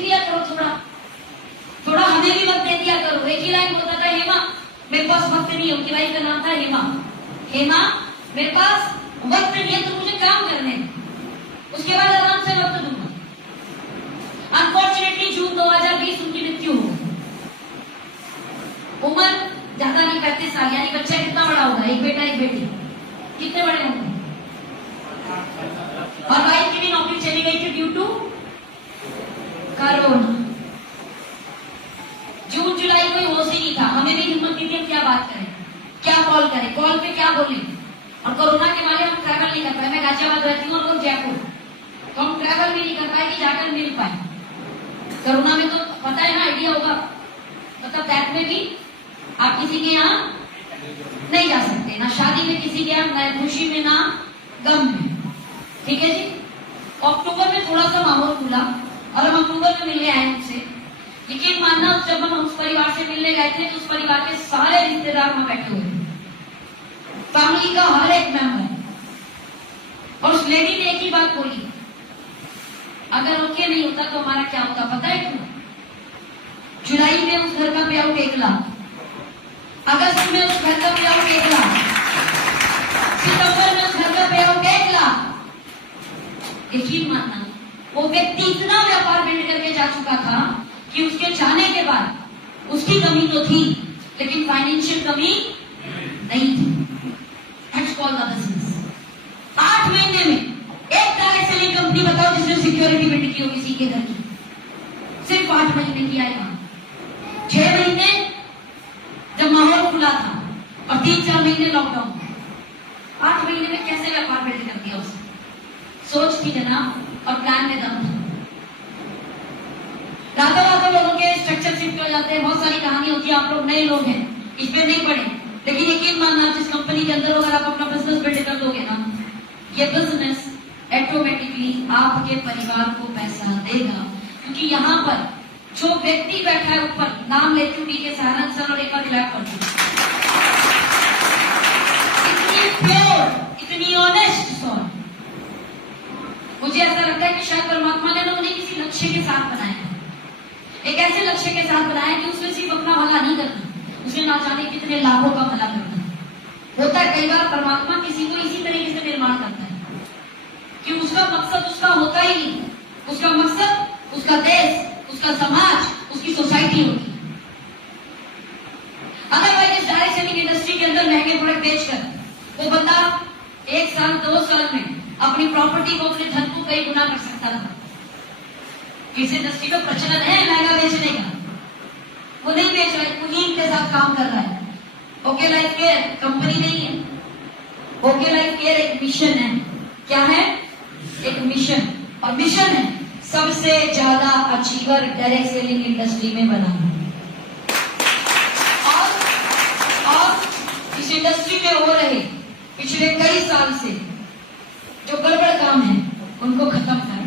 लिया करो, थोड़ा हमें भी वक्त दे दिया करो। एक ही लाइन बोलता था, हेमा मेरे पास वक्त नहीं है, उनकी वाइफ का नाम था हेमा, हेमा मेरे पास वक्त नहीं है तो मुझे काम करने दे, उसके बाद आराम से वक्त दूंगा। अनफॉर्चुनेटली जून 2020 उनकी मृत्यु हो गई। उम्र ज्यादा नहीं, 35 साल, यानी बच्चा कितना बड़ा होगा, एक बेटा एक बेटी, कितने बड़े होंगे। और वाइफ की भी नौकरी चली गई थी ड्यू टू कोरोना। जून जुलाई कोई होश ही नहीं था, हमें भी हिम्मत नहीं थी हम क्या बात करें, क्या कॉल करें, कॉल पे क्या बोले। और कोरोना के मारे हम ट्रैवल नहीं कर पाए। मैं गाजियाबाद रहती हूँ और लोग जयपुर, तो हम ट्रैवल भी नहीं कर पाए कि जाकर मिल पाए। कोरोना में तो पता है ना, आइडिया होगा, मतलब दैट में भी आप किसी के यहाँ नहीं जा सकते, ना शादी में किसी के यहाँ, ना खुशी में ना गम में, ठीक है जी। अक्टूबर में थोड़ा सा माहौल खुला और हम अक्टूबर में मिलने आए उनसे। यकीन मानना, जब हम उस परिवार से मिलने गए थे तो उस परिवार के सारे रिश्तेदार वहां बैठे हुए, फैमिली का हर एक मेंबर। और उस लेडी ने एक ही बात बोली, अगर ओके नहीं होता तो हमारा क्या होता पता है क्यों? जुलाई में उस घर का पे आउट 1 लाख, अगस्त में उस घर का पे आउट 1 लाख, सितंबर में उस घर का पे आउट 1 लाख। यकीन मानना, वो व्यक्ति इतना व्यापार बिल्ड करके जा चुका था कि उसके जाने के बाद उसकी कमी तो थी लेकिन फाइनेंशियल कमी नहीं थी। That's called the business। 8 महीने में एक डायरेक्ट सेलिंग कंपनी बताओ जिसने सिक्योरिटी बिल्ड की हो किसी के घर की, सिर्फ 8 महीने किया है काम। 6 महीने जब माहौल खुला था और 3-4 महीने लॉकडाउन, 8 महीने में कैसे व्यापार बिल्ड कर दिया उसने। सोच थी जनाब और प्लान में दम था। रातों रातों लोगों के स्ट्रक्चर शिफ्ट हो जाते हैं, बहुत सारी कहानी होती है, आप लोग नए लोग हैं इस पे नहीं पढ़े, लेकिन यकीन मानना जिस कंपनी के अंदर अगर आप अपना बिजनेस बिल्ड कर दोगे ना, ये बिजनेस ऑटोमेटिकली आपके परिवार को पैसा देगा। क्योंकि यहाँ पर जो व्यक्ति बैठा है ऊपर, नाम ले चुकी के सहारन सर, और एक बार क्लैप कर दो, इतनी प्योर, इतनी ऑनेस्ट सोल। मुझे ऐसा लगता है कि शायद परमात्मा ने उन्हें किसी लक्ष्य के साथ बनाया, एक ऐसे लक्ष्य के साथ बनाया कि उसमें सिर्फ अपना भला नहीं करना, उसने ना जाने कितने लाखों का भला करना होता है। कई बार परमात्मा किसी को इसी तरीके से निर्माण करता है कि उसका मकसद उसका होता ही नहीं, उसका मकसद उसका देश, उसका समाज, उसकी सोसाइटी होती है। अदरवाइज इस डायरेक्ट सेलिंग इंडस्ट्री के अंदर महंगे प्रोडक्ट बेचकर वो बंदा 1 साल 2 साल में अपनी प्रॉपर्टी को, अपने धन को कई गुना कर सकता था। इस इंडस्ट्री का प्रचलन है महंगा बेचने का, वो नहीं बेच रहा है, उन्हीं के साथ काम कर रहा है। ओके लाइफ केयर कंपनी नहीं है, ओके लाइफ केयर एक मिशन है। क्या है? एक मिशन। और मिशन है सबसे ज्यादा अचीवर डायरेक्ट सेलिंग इंडस्ट्री में बना है। और इस इंडस्ट्री में हो रहे पिछले कई साल से जो गड़बड़ काम है उनको खत्म करना।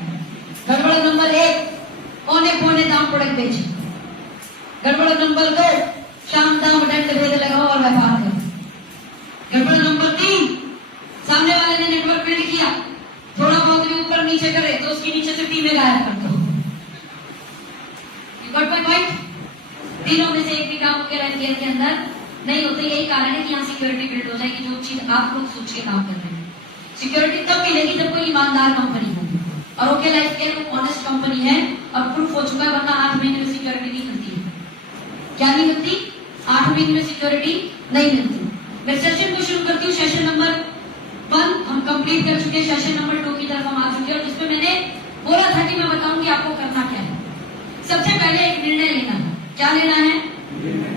गड़बड़ नंबर 1, पौने दाम प्रोडक्ट बेचे। गड़बड़ नंबर 2, शाम दाम डेंट भेद लगाओ और व्यापार करो। गड़बड़ नंबर 3, सामने वाले ने नेटवर्क बिल्ड किया, थोड़ा बहुत भी ऊपर नीचे करे तो उसकी नीचे से टीमें गायब कर दो। You got my point? तीनों में से एक भी काम के केयर के अंदर नहीं होते। यही कारण है कि यहाँ सिक्योरिटी बिल्ड हो जाएगी, जो चीज आप लोग सोच के काम कर रहे हैं। सिक्योरिटी तब मिलेगी जब कोई ईमानदार कंपनी होगी, और okay life care honest company है और प्रूफ हो चुका है, वरना 8 महीने में सिक्योरिटी नहीं मिलती है। क्या नहीं मिलती? 8 महीने में सिक्योरिटी नहीं मिलती। मैं सेशन को शुरू करती हूँ। सेशन नंबर 1 हम कंप्लीट कर चुके हैं, सेशन नंबर 2 की तरफ हम आ चुके हैं, और जिसमें मैंने बोला था कि मैं बताऊंगी आपको करना क्या है। सबसे पहले एक निर्णय लेना है। क्या लेना है?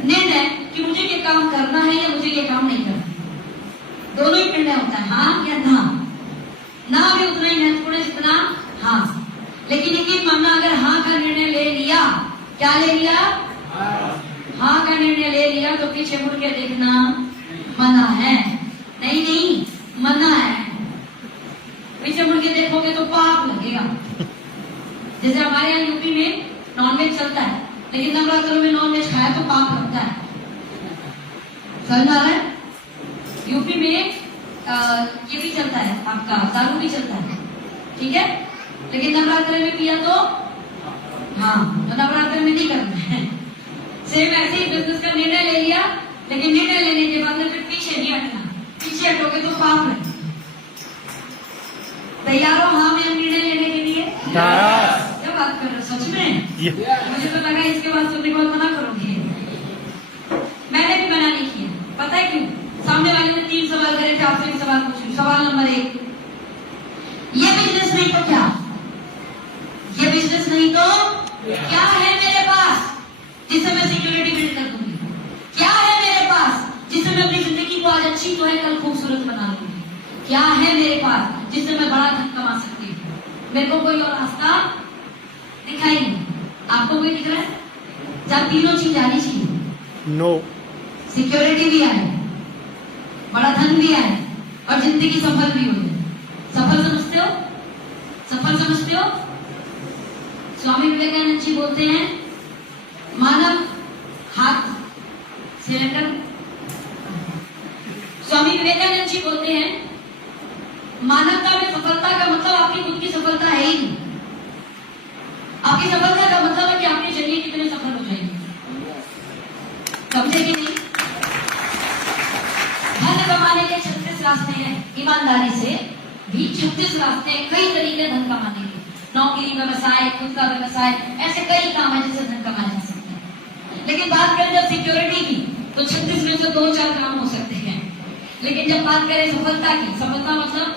निर्णय कि मुझे ये काम करना है या मुझे ये काम नहीं करना। दोनों ही निर्णय होता है, हाँ या ना। ना भी उतना ही महत्वपूर्ण है जितना हाँ। लेकिन यकीन मानना, अगर हाँ का निर्णय ले लिया, क्या ले लिया? हाँ का निर्णय ले लिया तो पीछे मुड़ के देखना मना है। नहीं मना है। पीछे मुड़ के देखोगे तो पाप लगेगा। जैसे हमारे यहाँ यूपी में नॉनवेज चलता है, लेकिन नवरात्रों में नॉनवेज खाया तो पाप लगता है। समझ आ रहा है? यूपी में ये भी चलता है, आपका दारू भी चलता है, ठीक है, लेकिन नवरात्रि में पिया तो हाँ, तो नवरात्र में नहीं करना है। सेम ऐसे ही बिजनेस का निर्णय ले लिया, लेकिन निर्णय लेने के बाद में फिर पीछे नहीं हटना। पीछे हटोगे तो पाप है। तैयार हो? हाँ में हम निर्णय लेने के लिए क्या बात कर रहे हो? सच में मुझे तो लगा इसके बाद सुनने के बाद मना करोगे। मैंने भी मना नहीं किया। पता है क्यों? सामने वाले ने 3 सवाल करे थे, आपसे भी सवाल पूछूं। सवाल नंबर 1, ये बिजनेस नहीं तो क्या? ये बिजनेस नहीं तो क्या है मेरे पास जिससे मैं सिक्योरिटी बिल्ड कर दूंगी? क्या है मेरे पास जिससे मैं अपनी जिंदगी को आज अच्छी तो है कल खूबसूरत बना लूंगी? क्या है मेरे पास जिससे मैं बड़ा धन कमा सकती हूँ? मेरे को कोई और रास्ता दिखाई नहीं। आपको कोई दिख रहा है जहाँ तीनों चीज आनी चाहिए? नो। सिक्योरिटी भी आए, बड़ा धन भी आए और जिंदगी सफल भी हो जाए। सफल समझते हो? सफल समझते हो? स्वामी विवेकानंद जी बोलते हैं, मानव हाथ से लेकर, स्वामी विवेकानंद जी बोलते हैं, मानवता में सफलता का मतलब आपकी खुद की सफलता है ही नहीं। आपकी सफलता का मतलब है कि आपके जरिए कितने सफल हो जाएंगे। समझे कि नहीं? धन कमाने के 36 रास्ते हैं। ईमानदारी से भी 36 रास्ते हैं, कई तरीके धन कमाने के। नौकरी, व्यवसाय, खुद का व्यवसाय, ऐसे कई काम है जिससे धन कमाया जा सकता है। लेकिन बात करें जब सिक्योरिटी की तो 36 में से 2-4 काम हो सकते हैं। लेकिन जब बात करें सफलता की, सफलता मतलब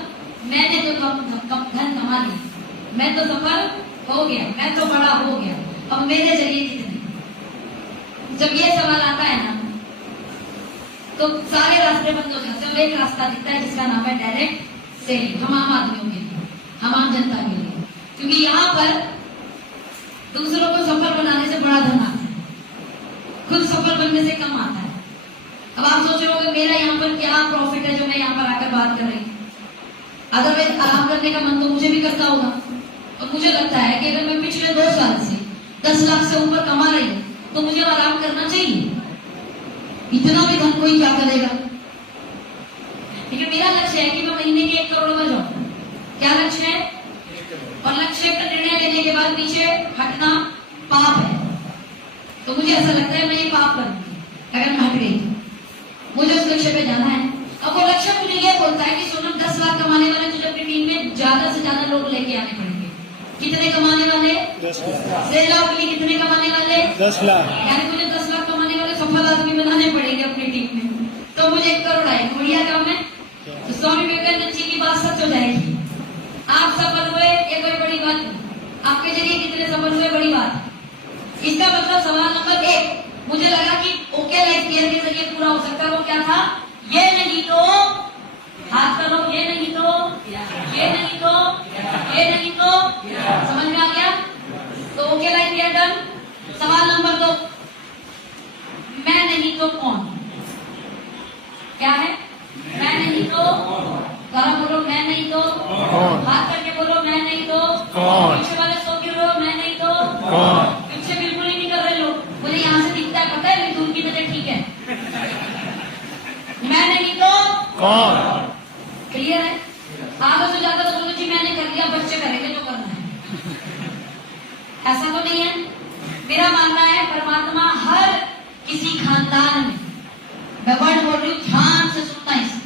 मैंने तो धन कमा लिया, मैं तो सफल हो गया, मैं तो बड़ा हो गया, अब मेरे जरिए कितने? जब ये सवाल आता है ना तो सारे रास्ते बंद हो जाते हैं। एक रास्ता दिखता है जिसका नाम है डायरेक्ट सेलिंग। हम आम आदमियों के लिए, हम आम जनता के लिए, क्योंकि यहाँ पर दूसरों को सफल बनाने से बड़ा धन आता है, खुद सफल बनने से कम आता है। अब आप सोच रहे होंगे मेरा यहाँ पर क्या प्रॉफिट है जो मैं यहाँ पर आकर बात कर रही हूँ। अदरवाइज आराम करने का मन तो मुझे भी करता होगा। और मुझे लगता है कि अगर मैं पिछले 2 साल से 10 लाख से ऊपर कमा रही हूँ तो मुझे आराम करना चाहिए। इतना भी धन कोई क्या करेगा? लेकिन मेरा लक्ष्य है कि मैं महीने के 1 करोड़ में जाऊं। क्या लक्ष्य है? और लक्ष्य का निर्णय लेने के बाद पीछे हटना पाप है। तो मुझे ऐसा लगता है मैं ये पाप करूंगी अगर मैं हट गई। मुझे उस लक्ष्य पे जाना है। अब वो लक्ष्य मुझे ये बोलता है कि सोनम 10 लाख कमाने वाले तुझे अपनी टीम में ज्यादा से ज्यादा लोग लेके आने पड़ेंगे। कितने कमाने वाले? 10 लाख। 6 लाख के लिए कितने कमाने वाले? 10 लाख। यानी मुझे 10 लाख कमाने वाले सफल आदमी बनाने पड़ेंगे अपनी टीम में। तो मुझे 1 करोड़ आएगा। बढ़िया काम है। तो स्वामी विवेकानंद जी की बात सच हो जाएगी। आप सफल हुए, ये कोई बड़ी बात नहीं। आपके जरिए कितने सफल हुए, बड़ी बात। इसका मतलब सवाल नंबर 1 मुझे लगा कि ओके लाइफ केयर के जरिए पूरा हो सकता है। वो क्या था? ये नहीं तो हाथ करो, ये नहीं तो, ये नहीं तो, ये नहीं तो। समझ में आ गया? तो ओके लाइफ केयर डन। सवाल नंबर 2, मैं नहीं तो कौन? क्या है? मैं नहीं तो कौन? बोलो मैं नहीं तो कौन? हाथ करके बोलो मैं नहीं तो कौन? पीछे वाले सो क्यों रहे हो? मैं नहीं तो कौन? पीछे बिल्कुल ही नहीं कर रहे लोग। मुझे यहाँ से दिखता है, पता है मेरी दूर की नजर ठीक है। मैं नहीं तो कौन? क्लियर है? आगे से ज्यादा बोलो जी मैंने कर दिया, बच्चे करेंगे जो करना है। ऐसा तो नहीं है। मेरा मानना है परमात्मा हर किसी खानदान में, मैं वर्ड बोल रही हूँ, ध्यान से सुनना इसे।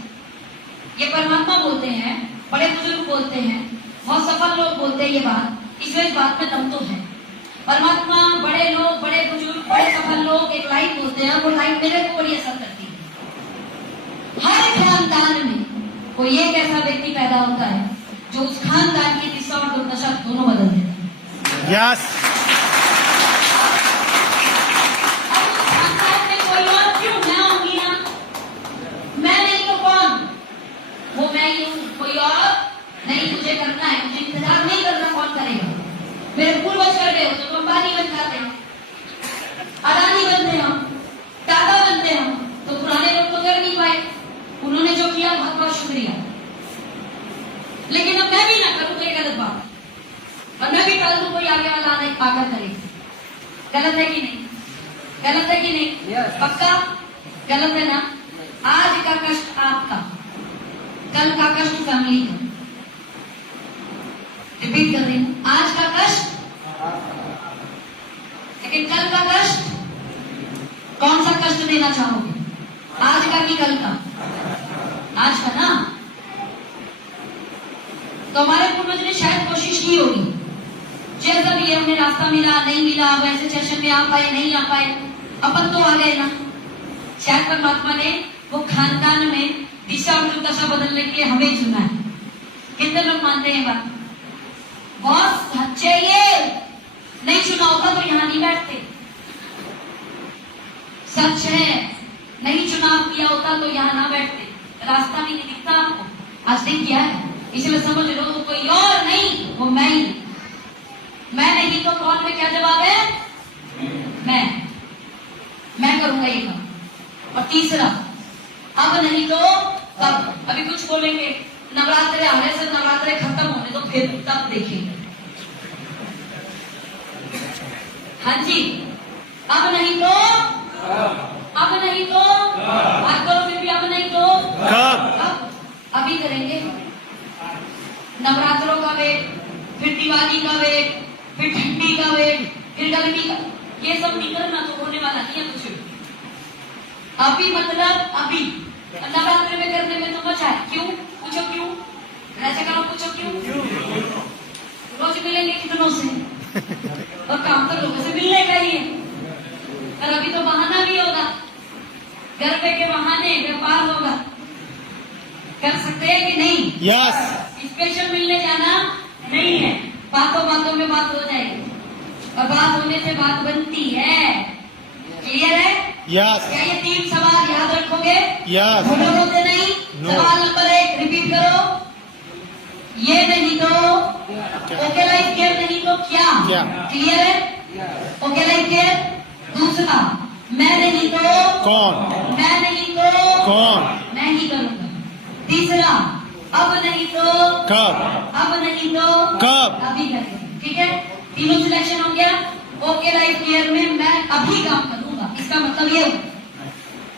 ये परमात्मा बोलते हैं, बड़े बुजुर्ग बोलते हैं, बहुत सफल लोग बोलते हैं ये बात, इसलिए इस बात में दम तो है। परमात्मा, बड़े लोग, बड़े बुजुर्ग, बड़े सफल लोग एक लाइन बोलते हैं, वो लाइन मेरे को बड़ी असर करती है। हर खानदान में कोई एक ऐसा व्यक्ति पैदा होता है जो उस खानदान की दिशा और दुर्दशा दोनों बदल देता है। यस। अब उस खानदान में कोई और क्यों? मैं होंगी ना। मैं नहीं तो कौन? वो मैं ही हूँ, कोई और नहीं। मुझे करना है, मुझे इंतजार नहीं करना। कौन करेगा? मेरे पूर्वज कर गए तो अंबानी बन जाते हैं, अडानी बनते हम, टाटा बनते हम। तो पुराने लोग तो कर नहीं पाए, उन्होंने जो किया बहुत बहुत शुक्रिया। लेकिन अब मैं भी ना करूं तो ये गलत बात, और मैं भी कर दूं कोई आगे वाला आकर करे। गलत है कि नहीं? गलत है कि नहीं? पक्का गलत है ना? आज का कष्ट आपका, कल का कष्ट फैमिली का। रिपीट कर रही हूं, आज का कष्ट लेकिन कल का कष्ट, कौन सा कष्ट देना चाहोगे? आज का कि कल का? आज का ना। तो हमारे पूर्वज ने शायद कोशिश की होगी, जैसा भी हमने रास्ता मिला नहीं मिला, वैसे सेशन में आ पाए नहीं आ पाए, अपन तो आ गए ना। शायद परमात्मा ने वो खानदान में दिशा और दशा बदलने के लिए हमें चुना है। कितने लोग मानते हैं बात? बहुत सच्चे, ये नहीं चुना होता तो यहाँ नहीं बैठते। सच है, नहीं चुनाव किया होता तो यहाँ ना बैठते, रास्ता भी नहीं दिखता आपको। आज दिन क्या है, इसलिए समझ लो तो कोई और नहीं, वो मैं ही। मैं नहीं तो कौन में क्या जवाब है? मैं करूंगा ये काम। और तीसरा, अब नहीं तो तब। अभी कुछ बोलेंगे, नवरात्रे आ रहे, सब नवरात्रे खत्म होने तो फिर तब देखेंगे। हाँ जी, अब नहीं तो अब नहीं तो बात करो, फिर भी अब नहीं तो कब? अभी करेंगे। नवरात्रों का वेट, फिर दिवाली का वेट, फिर ठंडी का वेट, फिर गर्मी का, ये सब नहीं करना तो होने वाला नहीं है कुछ। अभी मतलब अभी। नवरात्रि में करने में तो मजा है, क्यों? पूछो क्यों? ऐसे करो, पूछो क्यों? रोज मिलेंगे कितनों से, और काम तो लोगों से मिलने का ही है। और अभी तो बहाना भी होगा, घर पे के बहाने व्यापार होगा। कर सकते हैं कि नहीं? यस। स्पेशल मिलने जाना नहीं है, बातों बातों में बात हो जाएगी, और बात होने से बात बनती है। क्लियर है? यस। क्या ये 3 सवाल याद रखोगे? यस। बोलोगे नहीं? No. सवाल नंबर 1 रिपीट करो। ये नहीं तो ओके लाइफ केयर, नहीं तो क्या? क्लियर है? Okay life care. दूसरा, मैं नहीं तो कौन? मैं नहीं तो कौन? मैं ही करूंगा। तीसरा, अब नहीं तो कब? अब नहीं तो कब? अभी करेंगे। ठीक है, तीनों सिलेक्शन हो गया। ओके लाइफ केयर में मैं अभी काम करूंगा, इसका मतलब ये।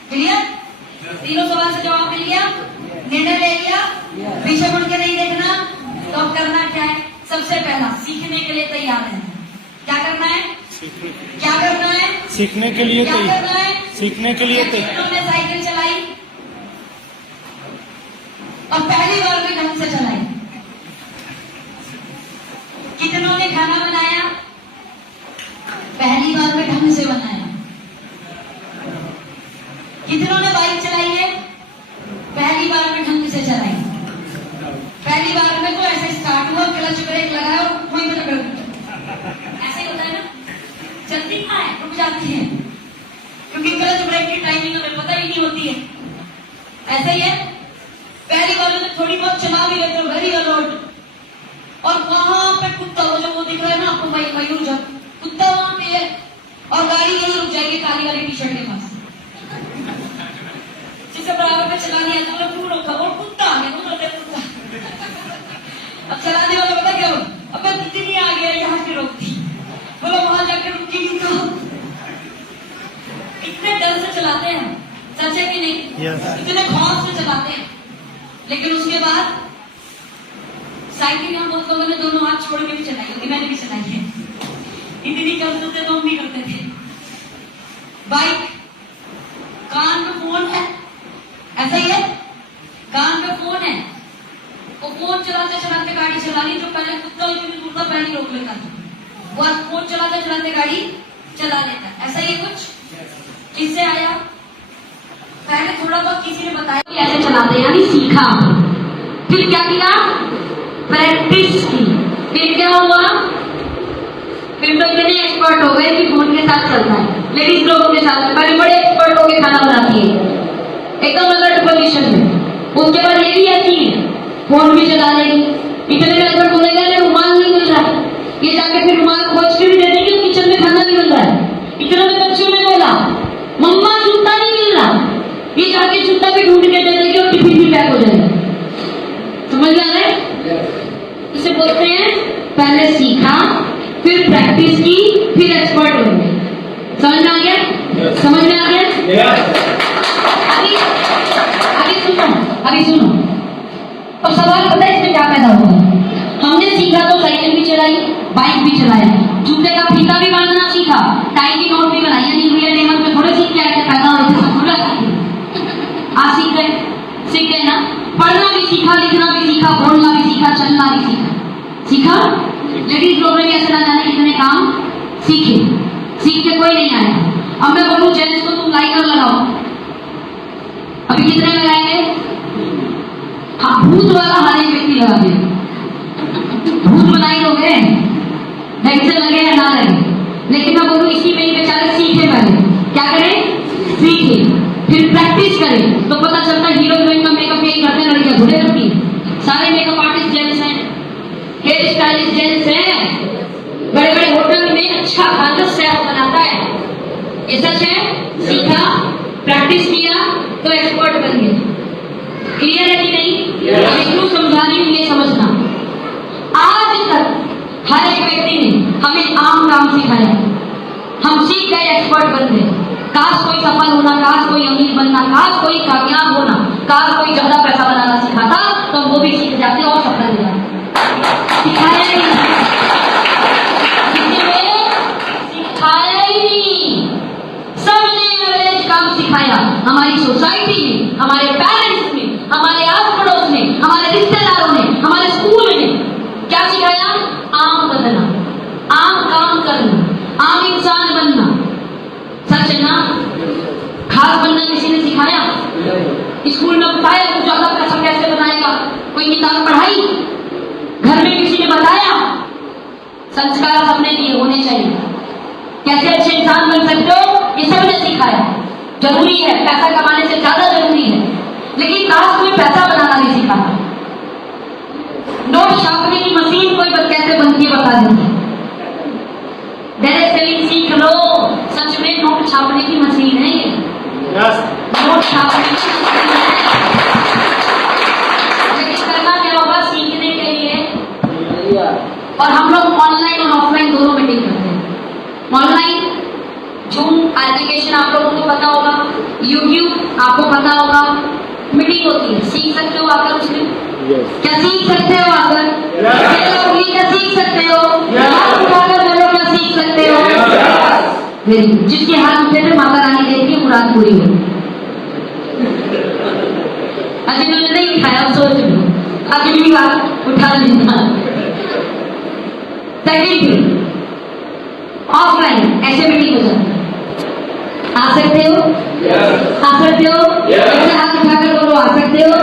क्लियर? तीनों सवाल से जवाब मिल गया, निर्णय ले लिया, पीछे मुड़ के नहीं देखना। तो अब करना क्या है? सबसे पहला, सीखने के लिए तैयार है। क्या करना है? क्या करना है? सीखने के लिए क्या तैयार। करना है? सीखने के लिए तैयार। कितनों ने साइकिल चलाई और पहली बार में ढंग से चलाई? कितनों ने खाना बनाया, पहली बार में ढंग से बनाया? कितनों ने बाइक चलाई है, पहली बार में ढंग से चलाई? पहली बार में तो ऐसे स्टार्ट हुआ, क्लच ब्रेक लगाया और वहीं पे पकड़ दिया। ऐसे होता है ना, चलती कहाँ है, रुक जाती है, क्योंकि क्लच ब्रेक की टाइमिंग हमें पता ही नहीं होती है। ऐसा ही है, पहली बार में थोड़ी बहुत चला भी लेते हो, वेरी अलर्ट। और वहां पे कुत्ता, जो वो दिख रहा है ना आपको, मयूर जब कुत्ता वहां पे है, और गाड़ी यही रुक जाएगी काली वाली टी शर्ट के पास, जिसे बराबर पे चलानी है तो क्यों रोका? और कुत्ता आ गया, बोलते कुत्ता। अब चलाने वाला पता क्या हो, अब मैं दीदी आ गया, यहाँ पे रोकती, बोलो वहां जाके रुकेगी तो। इतने डर से चलाते हैं, सच है कि नहीं? Yes. इतने खौफ से चलाते हैं, लेकिन उसके बाद साइकिल यहाँ बहुत लोगों ने दोनों हाथ छोड़ के भी चलाई होगी, मैंने भी चलाई है। इतनी करते थे तो हम भी करते थे। बाइक, कान में फोन है, ऐसा ही है, कान में फोन है, वो फोन चलाते चलाते गाड़ी चला ली। जो पहले कुत्ता इतनी दूर था पहले रोक लेता था, वो आज फोन चलाते चलाते गाड़ी चला लेता। ऐसा ही कुछ किससे आया? पहले थोड़ा बहुत किसी ने बताया कि ऐसे चलाते, यानी सीखा, फिर क्या किया? प्रैक्टिस की, फिर क्या हुआ? फिर तो इतने एक्सपर्ट हो गए कि फोन के साथ चलता है। लेडीज लोगों के साथ पहले बड़े एक्सपर्ट होकर खाना बनाती है, एकदम अलर्ट पोजीशन में। उसके बाद ये भी आती है, फोन भी चला लेगी। इतने में अगर बोलेगा रुमाल नहीं मिल रहा है, ये जाके फिर रुमाल खोज के भी दे देगी, किचन में खाना नहीं मिल रहा है। इतने में बच्चों ने बोला मम्मा जूता नहीं मिल रहा, ये जाके जूता भी ढूंढ के दे देगी और टिफिन भी पैक हो जाएगा। समझ में आ रहा है? इसे बोलते हैं पहले सीखा, फिर प्रैक्टिस की, फिर एक्सपर्ट हो गए। समझ में आ गया? समझ में आ गया? अभी सुनो। अब सवाल पता है इसमें क्या पैदा हुआ? हमने सीखा तो साइकिल भी चलाई, बाइक भी चलाया, जूते का फीता भी बांधना सीखा, टाई काम सीखे, सीख के कोई नहीं आया। अब मैं बोलूं जेंट्स को तुम लाइटर लगाओ, अभी कितने लगाएंगे? हाँ, भूत वाला हर एक व्यक्ति लगा दिया, भूत बनाई लोगे, ढंग से लगे या ना लगे। लेकिन मैं बोलूं इसी में ही बेचारे सीखे, पहले क्या करें? सीखे, फिर प्रैक्टिस करें तो पता चलता है हीरो हीरोइन का मेकअप यही करते हैं, लड़कियां घुड़े करती हैं। सारे मेकअप आर्टिस्ट जेंट्स हैं, हेयर स्टाइलिस्ट जेंट्स हैं, बड़े बड़े होटल में अच्छा खाना शेफ बनाता है। ये सच है, सीखा, प्रैक्टिस किया तो एक्सपर्ट बन गए। क्लियर है कि नहीं? अब क्यों समझा रही हूं ये समझना। आज तक हर एक व्यक्ति ने हमें आम काम सिखाया, हम सीख गए, एक्सपर्ट बन गए। काश कोई सफल होना, काश कोई अमीर बनना, काश कोई कामयाब होना, काश कोई ज्यादा पैसा बनाना सिखाता तो वो भी सीख जाते और सफल हो जाते। सिखाया ही नहीं, किसी ने सिखाया ही नहीं, सबने एवरेज काम सिखाया। हमारी सोसाइटी में, हमारे पेरेंट्स ने, हमारे आस पड़ोस ने, हमारे रिश्तेदारों ने, हमारे स्कूल ने क्या सिखाया? आम बनना, आम काम करना, आम इंसान बनना। सच है ना? खास बनना किसी ने सिखाया? स्कूल में बताया तू ज्यादा पैसा कैसे बनाएगा? कोई किताब पढ़ाई? घर में किसी ने बताया? संस्कार सबने दिए होने चाहिए, कैसे अच्छे इंसान बन सकते हो ये सबने सिखाया। जरूरी है, पैसा कमाने से ज्यादा जरूरी है, लेकिन काश कोई पैसा बनाना नहीं सिखाता। नोट छापने की मशीन कोई कैसे बनती है बता देती, डायरेक्ट सेलिंग सीख लो। सच में नोट छापने की मशीन है ये, नोट छापने की मशीन है। लेकिन करना क्या होगा सीखने के लिए? और हम लोग ऑनलाइन और ऑफलाइन दोनों मीटिंग करते हैं। ऑनलाइन जूम एप्लीकेशन आप लोगों को पता होगा, यूट्यूब आपको पता होगा, मीटिंग होती है, सीख सकते हो आकर उसमें। क्या सीख सकते हो आकर? क्या सीख सकते हो? बोलो क्या सीख सकते हो? Very good. जिसके हाथ उठे थे माता रानी देख के मुराद पूरी हुई। जिन्होंने नहीं उठाया सोच लो, अगली बार उठा लेना। सेकेंड, ऑफलाइन ऐसे मीटिंग हो जाती है। आ सकते हो? आ सकते हो? हाथ उठाकर बोलो आ सकते हो?